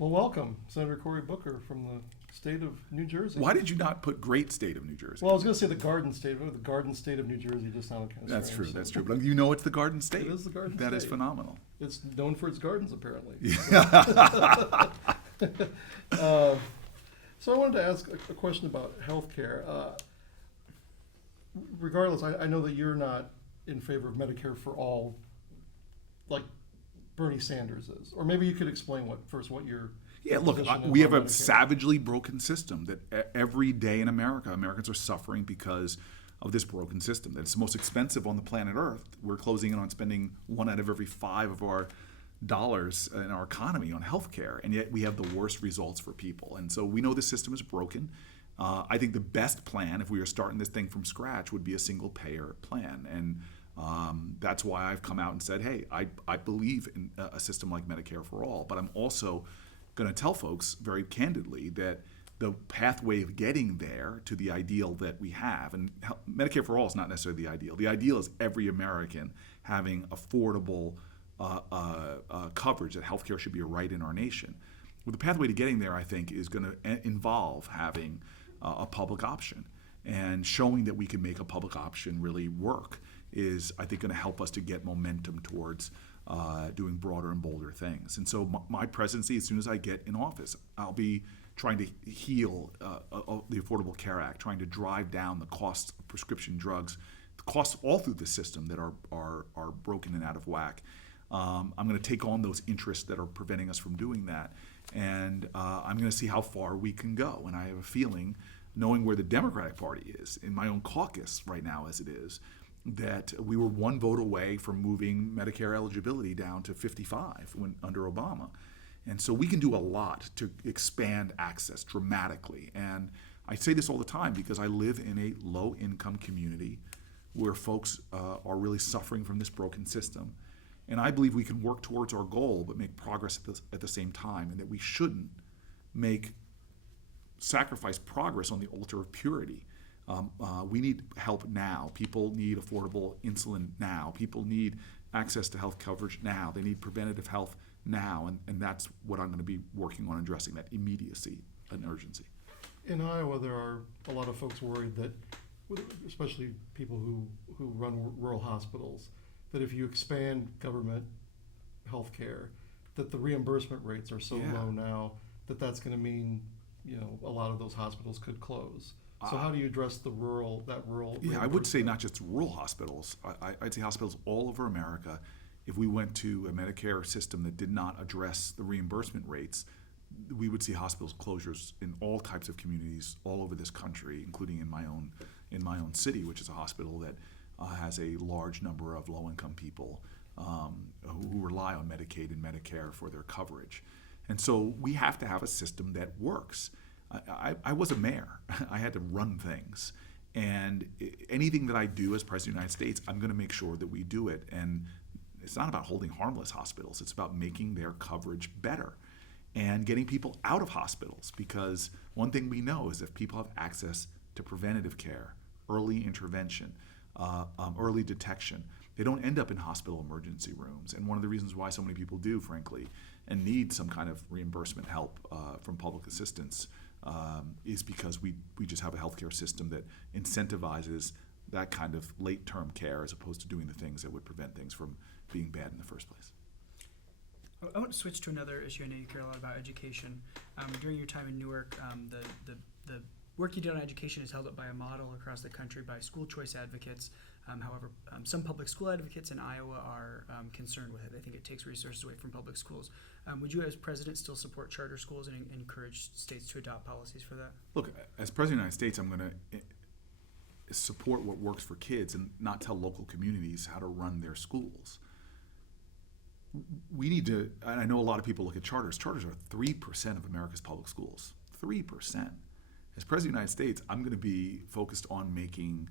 Well, welcome, Senator Cory Booker from the state of New Jersey. Why did you not put great state of New Jersey? Well, I was going to say the Garden State, but the Garden State of New Jersey just sounded kind of That's strange. true. That's true. But you know it's the Garden State. It is the Garden That State. is phenomenal. It's known for its gardens, apparently. Yeah. So I wanted to ask a question about healthcare. Regardless, I know that you're not in favor of Medicare for all, like Bernie Sanders is. Or maybe you could explain what your Yeah, look, position is we have on a Medicare. savagely broken system that every day in America, Americans are suffering because of this broken system. That it's the most expensive on the planet Earth. We're closing in on spending one out of every five of our dollars in our economy on healthcare, and yet we have the worst results for people. And so we know the system is broken. I think the best plan, if we were starting this thing from scratch, would be a single payer plan. And that's why I've come out and said, hey, I believe in a system like Medicare for all, but I'm also going to tell folks very candidly that the pathway of getting there to the ideal that we have, and Medicare for all is not necessarily the ideal. The ideal is every American having affordable coverage, that healthcare should be a right in our nation. Well, the pathway to getting there, I think, is going to involve having a public option, and showing that we can make a public option really work is, I think, going to help us to get momentum towards doing broader and bolder things. And so my presidency, as soon as I get in office, I'll be trying to heal the Affordable Care Act, trying to drive down the cost of prescription drugs, the costs all through the system that are broken and out of whack. I'm going to take on those interests that are preventing us from doing that, and I'm going to see how far we can go. And I have a feeling, knowing where the Democratic Party is in my own caucus right now as it is, that we were one vote away from moving Medicare eligibility down to 55 under Obama. And so we can do a lot to expand access dramatically. And I say this all the time because I live in a low-income community where folks are really suffering from this broken system. And I believe we can work towards our goal but make progress at the same time, and that we shouldn't sacrifice progress on the altar of purity. We need help now. People need affordable insulin now. People need access to health coverage now. They need preventative health now. And that's what I'm going to be working on, addressing that immediacy and urgency. In Iowa, there are a lot of folks worried that, especially people who run rural hospitals, that if you expand government health care, that the reimbursement rates are so low now that that's going to mean, a lot of those hospitals could close. So how do you address that rural? Yeah, I would say not just rural hospitals. I'd say hospitals all over America. If we went to a Medicare system that did not address the reimbursement rates, we would see hospitals closures in all types of communities all over this country, including in my own city, which is a hospital that has a large number of low-income people who rely on Medicaid and Medicare for their coverage. And so we have to have a system that works. I was a mayor. I had to run things. And anything that I do as President of the United States, I'm going to make sure that we do it. And it's not about holding harmless hospitals. It's about making their coverage better and getting people out of hospitals. Because one thing we know is if people have access to preventative care, early intervention, early detection, they don't end up in hospital emergency rooms. And one of the reasons why so many people do, frankly, and need some kind of reimbursement help from public assistance is because we just have a healthcare system that incentivizes that kind of late-term care as opposed to doing the things that would prevent things from being bad in the first place. I want to switch to another issue. I know you care a lot about education. During your time in Newark, the work you did on education is held up by a model across the country by school choice advocates. However, some public school advocates in Iowa are concerned with it. They think it takes resources away from public schools. Would you, as president, still support charter schools and encourage states to adopt policies for that? Look, as President of the United States, I'm going to support what works for kids and not tell local communities how to run their schools. We need to, and I know a lot of people look at charters. Charters are 3% of America's public schools. 3%. As President of the United States, I'm going to be focused on making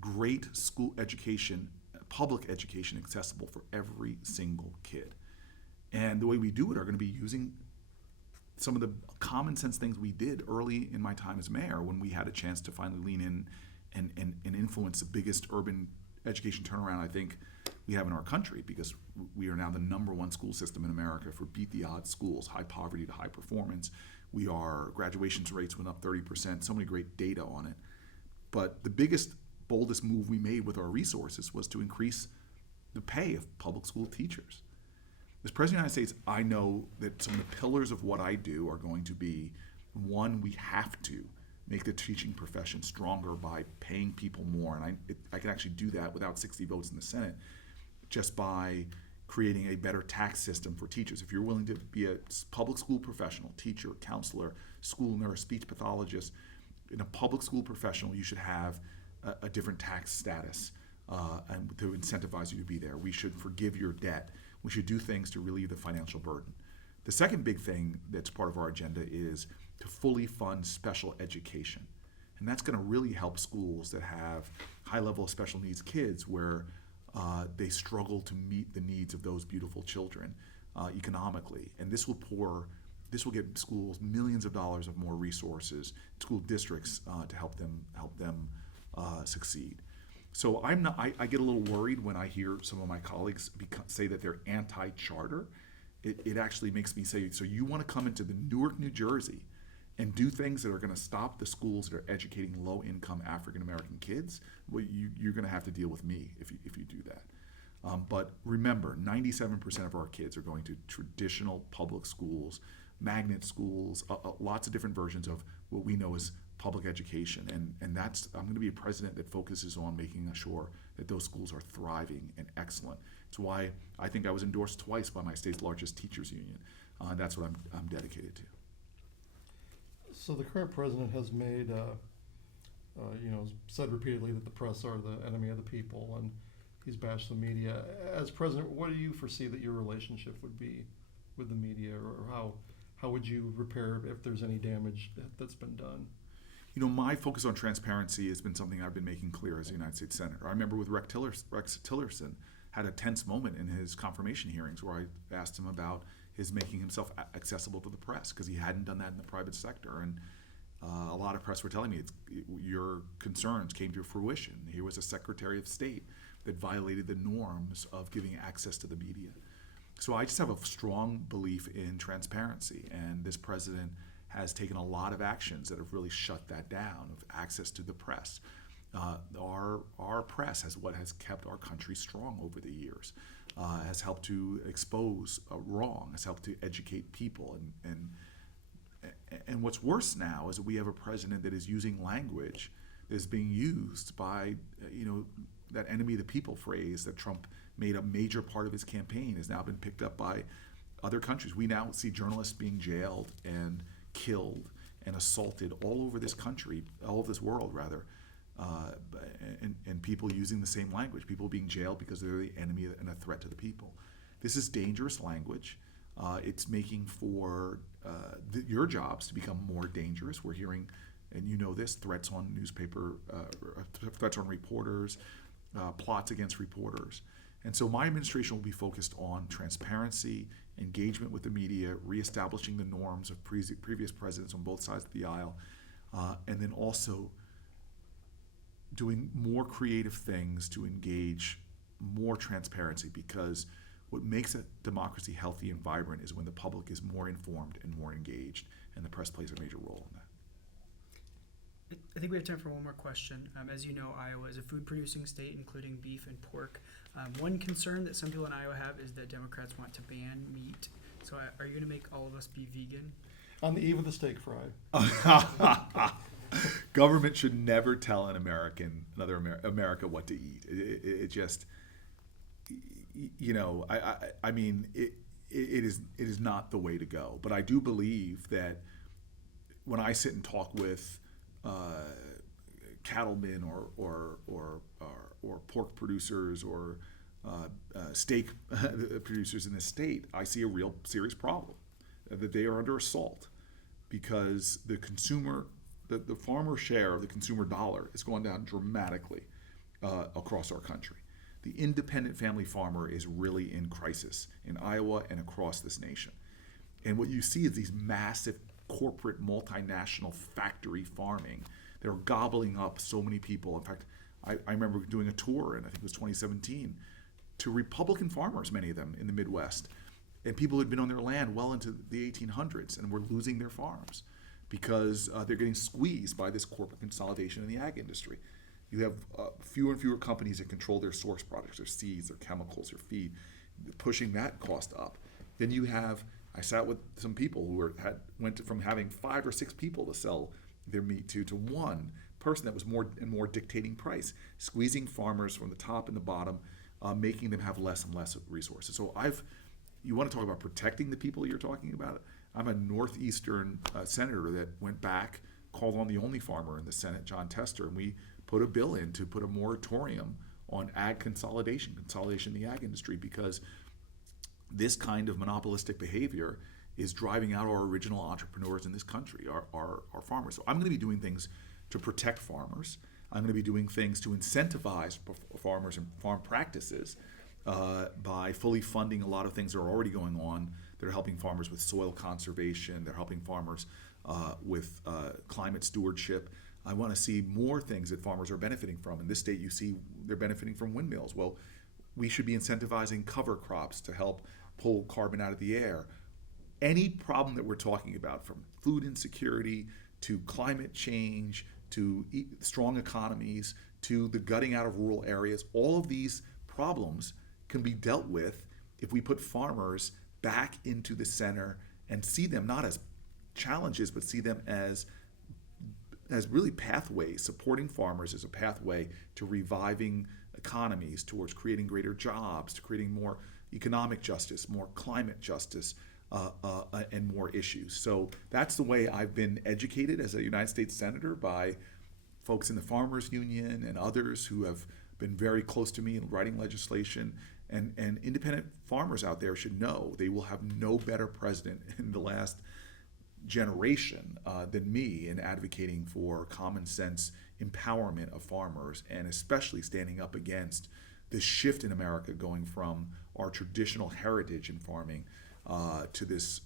great school education, public education, accessible for every single kid. And the way we do it are going to be using some of the common sense things we did early in my time as mayor when we had a chance to finally lean in and influence the biggest urban education turnaround, I think, we have in our country, because we are now the #1 school system in America for beat the odds schools, high poverty to high performance. Graduation rates went up 30%, so many great data on it. But the biggest, boldest move we made with our resources was to increase the pay of public school teachers. As President of the United States, I know that some of the pillars of what I do are going to be, one, we have to make the teaching profession stronger by paying people more. And I can actually do that without 60 votes in the Senate, just by creating a better tax system for teachers. If you're willing to be a public school professional, teacher, counselor, school nurse, speech pathologist, in a public school professional, you should have a different tax status and to incentivize you to be there. We should forgive your debt. We should do things to relieve the financial burden. The second big thing that's part of our agenda is to fully fund special education. And that's going to really help schools that have high level of special needs kids where they struggle to meet the needs of those beautiful children economically. And this will get schools millions of dollars of more resources, school districts to help them succeed. So I get a little worried when I hear some of my colleagues say that they're anti-charter. It actually makes me say, so you want to come into the Newark, New Jersey and do things that are going to stop the schools that are educating low-income African-American kids? Well, you're going to have to deal with me if you do that. But remember, 97% of our kids are going to traditional public schools, magnet schools, lots of different versions of what we know as public education. And I'm going to be a president that focuses on making sure that those schools are thriving and excellent. It's why I think I was endorsed twice by my state's largest teachers union. That's what I'm dedicated to. So the current president has made, said repeatedly that the press are the enemy of the people, and he's bashed the media. As president, what do you foresee that your relationship would be with the media, or how would you repair if there's any damage that's been done? My focus on transparency has been something I've been making clear as a United States Senator. I remember with Rex Tillerson had a tense moment in his confirmation hearings where I asked him about his making himself accessible to the press, because he hadn't done that in the private sector. And a lot of press were telling me your concerns came to fruition. He was a Secretary of State that violated the norms of giving access to the media. So I just have a strong belief in transparency, and this president has taken a lot of actions that have really shut that down, of access to the press. Our press has kept our country strong over the years, has helped to expose wrong, has helped to educate people, and what's worse now is that we have a president that is using language that is being used by, that enemy of the people phrase that Trump made a major part of his campaign has now been picked up by other countries. We now see journalists being jailed and killed and assaulted all over this country, all over this world rather, and people using the same language, people being jailed because they're the enemy and a threat to the people. This is dangerous language. It's making for your jobs to become more dangerous. We're hearing, and this, threats on threats on reporters, plots against reporters. And so my administration will be focused on transparency, engagement with the media, reestablishing the norms of previous presidents on both sides of the aisle, and then also doing more creative things to engage more transparency, because what makes a democracy healthy and vibrant is when the public is more informed and more engaged, and the press plays a major role in that. I think we have time for one more question. As you know, Iowa is a food-producing state, including beef and pork. One concern that some people in Iowa have is that Democrats want to ban meat. So are you going to make all of us be vegan? On the eve of the steak fry. Government should never tell another America what to eat. It just, I mean, it is not the way to go. But I do believe that when I sit and talk with cattlemen or pork producers or steak producers in the state, I see a real serious problem that they are under assault, because the farmer share of the consumer dollar is going down dramatically across our country. The independent family farmer is really in crisis in Iowa and across this nation. And what you see is these massive corporate multinational factory farming. They're gobbling up so many people. In fact, I remember doing a tour, and I think it was 2017, to Republican farmers, many of them in the Midwest, and people who had been on their land well into the 1800s and were losing their farms because they're getting squeezed by this corporate consolidation in the ag industry. You have fewer and fewer companies that control their source products, their seeds, their chemicals, their feed, pushing that cost up. Then you have, I sat with some people who went from having 5 or 6 people to sell their meat to one person that was more and more dictating price, squeezing farmers from the top and the bottom, making them have less and less resources. So you want to talk about protecting the people you're talking about? I'm a Northeastern senator that went back, called on the only farmer in the Senate, John Tester, and we put a bill in to put a moratorium on ag consolidation in the ag industry, because this kind of monopolistic behavior is driving out our original entrepreneurs in this country, our farmers. So I'm going to be doing things to protect farmers. I'm going to be doing things to incentivize farmers and farm practices by fully funding a lot of things that are already going on that are helping farmers with soil conservation. They're helping farmers with climate stewardship. I want to see more things that farmers are benefiting from. In this state, you see they're benefiting from windmills. Well, we should be incentivizing cover crops to help pull carbon out of the air. Any problem that we're talking about, from food insecurity to climate change to strong economies to the gutting out of rural areas, all of these problems can be dealt with if we put farmers back into the center and see them not as challenges, but see them as really pathways. Supporting farmers is a pathway to reviving economies, towards creating greater jobs, to creating more economic justice, more climate justice, and more issues. So that's the way I've been educated as a United States Senator by folks in the Farmers Union and others who have been very close to me in writing legislation. And independent farmers out there should know they will have no better president in the last generation than me in advocating for common sense empowerment of farmers, and especially standing up against this shift in America going from our traditional heritage in farming to this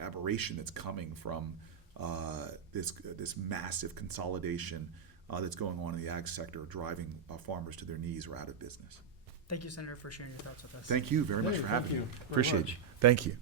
aberration that's coming from this massive consolidation that's going on in the ag sector, driving farmers to their knees or out of business. Thank you, Senator, for sharing your thoughts with us. Thank you very much for having me. Thank you very Appreciate much. it. Thank you.